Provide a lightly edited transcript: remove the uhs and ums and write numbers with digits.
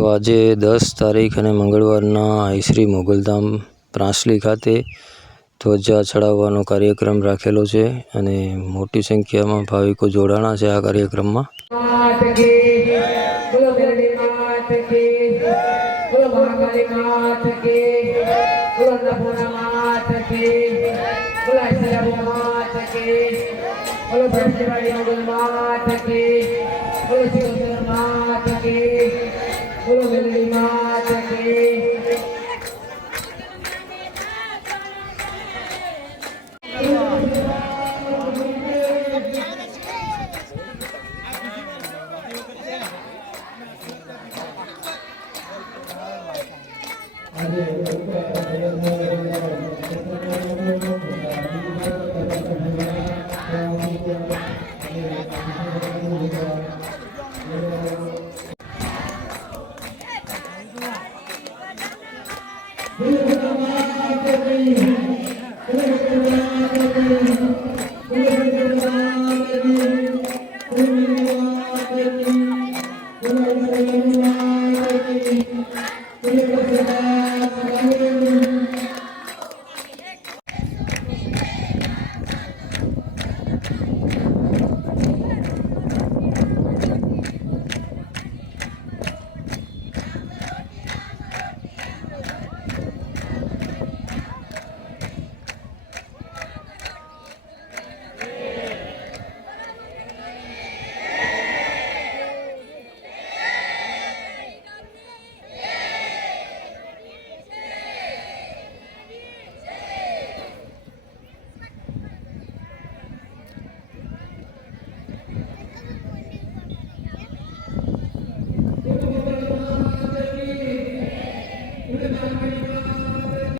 તો આજે 10 તારીખ અને મંગળવારના આઈશ્રી મોગલધામ પ્રાંસલી ખાતે ધ્વજા ચડાવવાનો કાર્યક્રમ રાખેલો છે અને મોટી સંખ્યામાં ભાવિકો જોડાણા છે આ કાર્યક્રમમાં। Terima kasih.